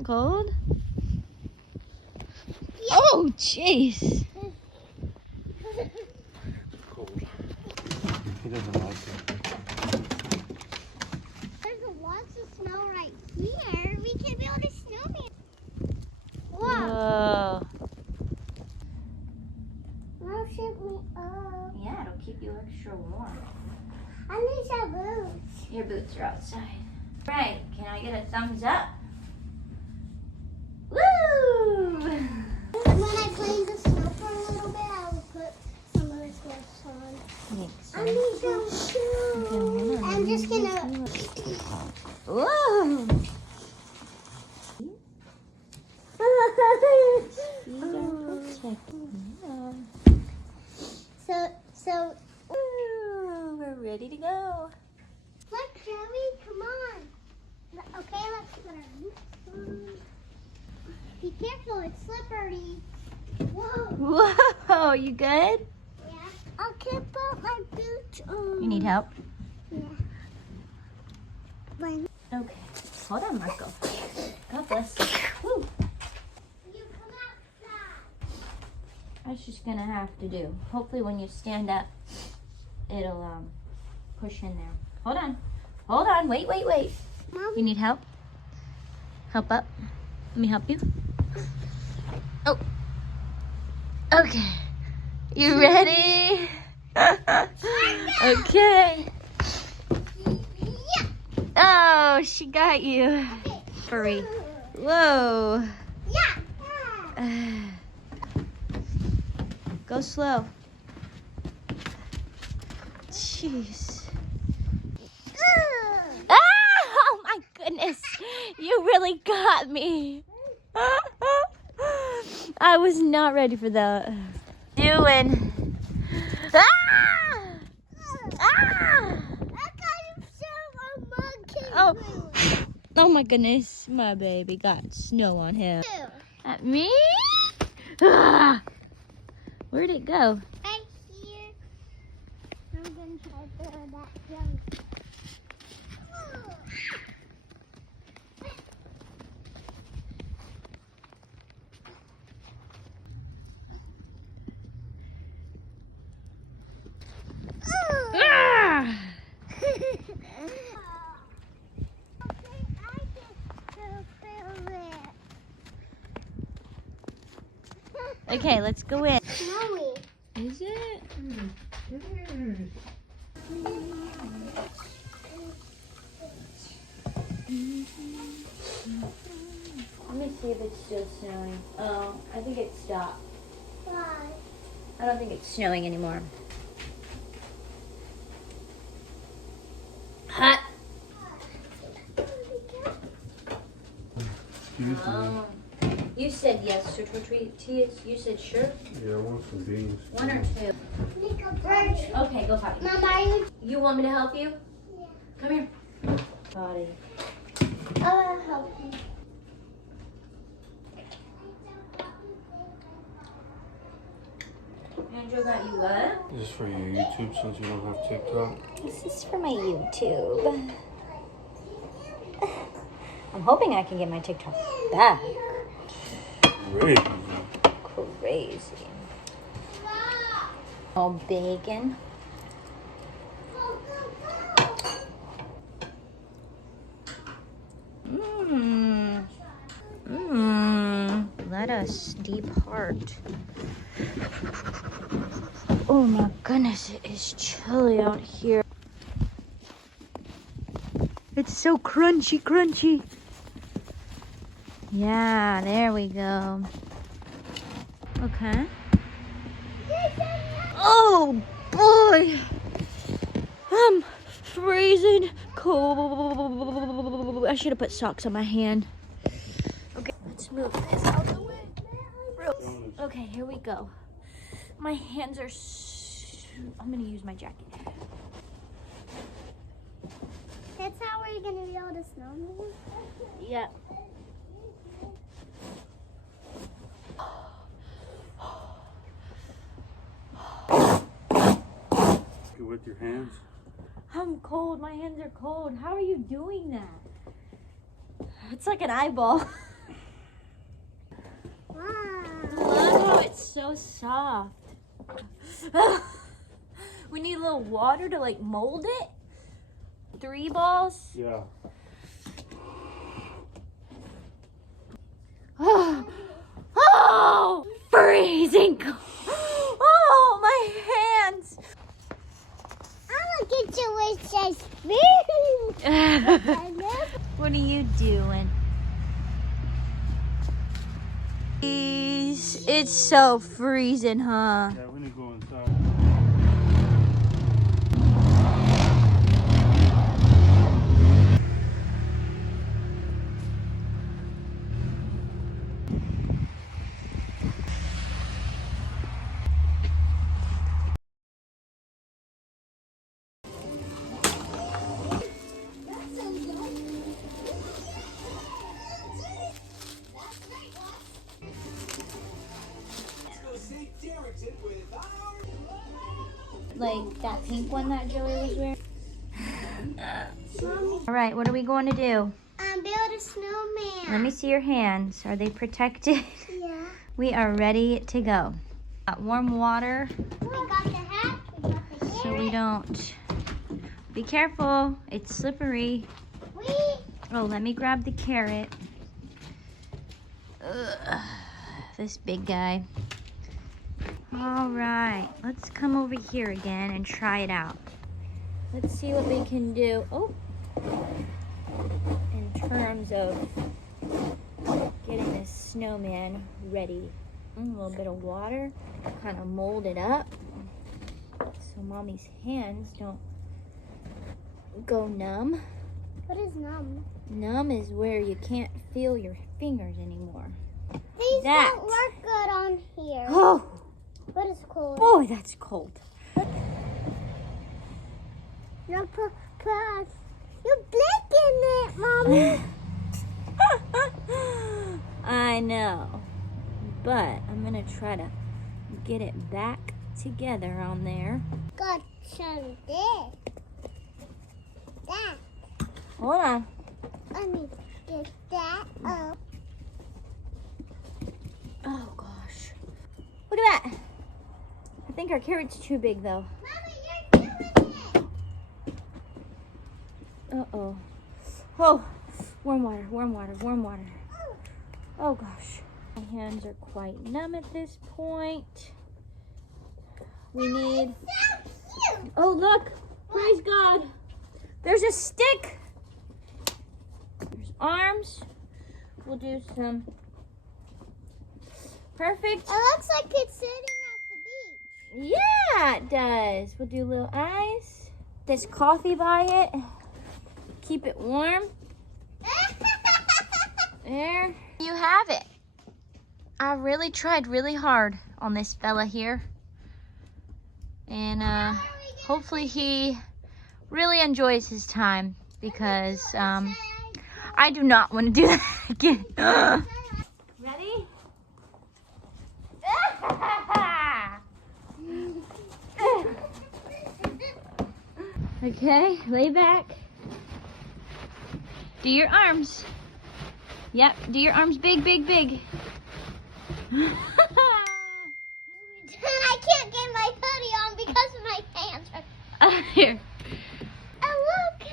not cold? Yeah. Oh, jeez. Cold. He doesn't like it. There's lots of snow right here. We can build a snowman. Whoa. Now shake me up. Yeah, it'll keep you extra warm. I need some boots. Your boots are outside. Right, can I get a thumbs up? Woo! When I play in the snow for a little bit, I will put some of this gloves on. Makes I sense. need some too. hold on. I'm just gonna. Whoa! These are protected. So, Ooh, we're ready to go. look, Joey, come on. Okay, let's put our boots on. Be careful, it's slippery. Whoa. Whoa, you good? Yeah. I can't put my boots on. You need help? Yeah. When Okay. Hold on, Marco. God bless you. Woo. you come outside. That's just gonna have to do. Hopefully when you stand up, it'll push in there. Hold on. Hold on. Wait. Mom, You need help? Help up? Let me help you. Oh. Okay. You ready? Okay. yeah. Oh, she got you. Okay. Hurry. Whoa. Yeah. Go slow. Jeez. Ah! Oh my goodness. You really got me. I was not ready for that. Doing. Ah! Ah! Oh. Oh my goodness. My baby got snow on him. At me? Ah! Where'd it go? Right here. I'm gonna try to throw that junk. Ah! Okay, let's go in. Snowy. Is it? Let me see if it's still snowing. Oh, I think it stopped. Why? I don't think it's snowing anymore. Hot. Excuse me. Oh. You said yes to tortillas. You said sure. Yeah, I want some beans. One or two. Make a bird. Okay, go potty. Mama, are you? You want me to help you? Yeah. Come here. Potty. I'll help you. Andrew got you what? Is this for your YouTube since you don't have TikTok? This is for my YouTube. I'm hoping I can get my TikTok back. Great. Crazy. Oh, bacon. Mmm. Mmm. Let us deep heart. Oh my goodness, it is chilly out here. It's so crunchy. Yeah, there we go. Okay. Oh boy! I'm freezing cold. I should have put socks on my hand. Okay, let's move this out of the way. Okay, here we go. My hands are I'm gonna use my jacket. That's how we're gonna build a snowman. Yeah. You with your hands? I'm cold. My hands are cold. How are you doing that? It's like an eyeball. so soft. We need a little water to like mold it. 3 balls. Yeah. Oh, freezing cold. Oh, my hands. I'm gonna get you with this spoon. What are you doing? It's so freezing, huh? Yeah, we need to go inside. Like that pink one that Joey was wearing. All right, what are we going to do? Build a snowman. Let me see your hands. Are they protected? Yeah. We are ready to go. Got warm water We got the hat. We got the so we don't. Be careful, it's slippery. Oh, let me grab the carrot. Ugh, this big guy. All right, let's come over here again and try it out. Let's see what we can do. Oh, in terms of getting this snowman ready. A little bit of water, kind of mold it up so mommy's hands don't go numb. What is numb? Numb is where you can't feel your fingers anymore. These That. don't work good on here. Oh, But it's cold. boy, that's cold. No, plus. You're blinking it, Mommy. I know, but I'm gonna try to get it back together on there. Got some this. That. Hold on. I mean, get that up. Oh gosh, look at that. I think our carrot's too big though. Mommy, you're doing it. Uh-oh. Oh, warm water, warm water, warm water. Oh gosh. My hands are quite numb at this point. We need, So cute. oh look, praise God. There's a stick. There's arms. We'll do some, perfect. It looks like it's sitting at the beach. Yeah, it does. We'll do little eyes. There's coffee by it. Keep it warm. There. You have it. I really tried really hard on this fella here. And hopefully he really enjoys his time because I do not want to do that again. Ready? Okay, lay back. Do your arms. Yep, do your arms big, big, big. And I can't get my hoodie on because my hands are. Here. Oh, look.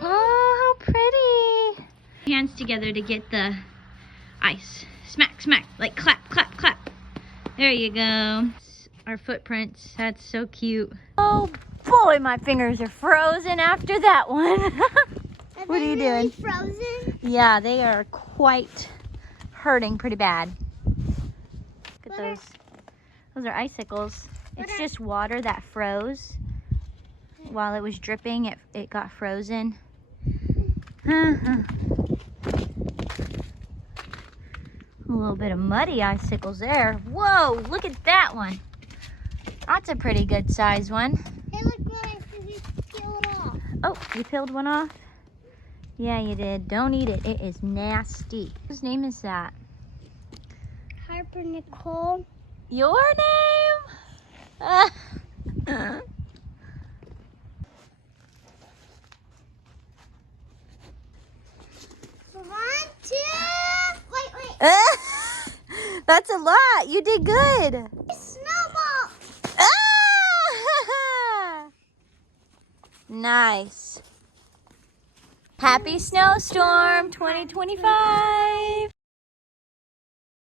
Oh, how pretty. Hands together to get the ice. Smack, smack, like clap, clap, clap. There you go. Our footprints, that's so cute. Oh boy, my fingers are frozen after that one. What are you doing? Frozen. Yeah, they are quite hurting pretty bad. Look at those. Those are icicles. It's just water that froze. While it was dripping, it got frozen. A little bit of muddy icicles there. Whoa, look at that one. That's a pretty good size one. Hey, look what I did. Peel it off. Oh, you peeled one off? Yeah, you did. Don't eat it. It is nasty. Whose name is that? Harper Nicole. Your name? 1, 2. Wait. That's a lot. You did good. Snowball. Ah! Nice. Happy Snowstorm 2025.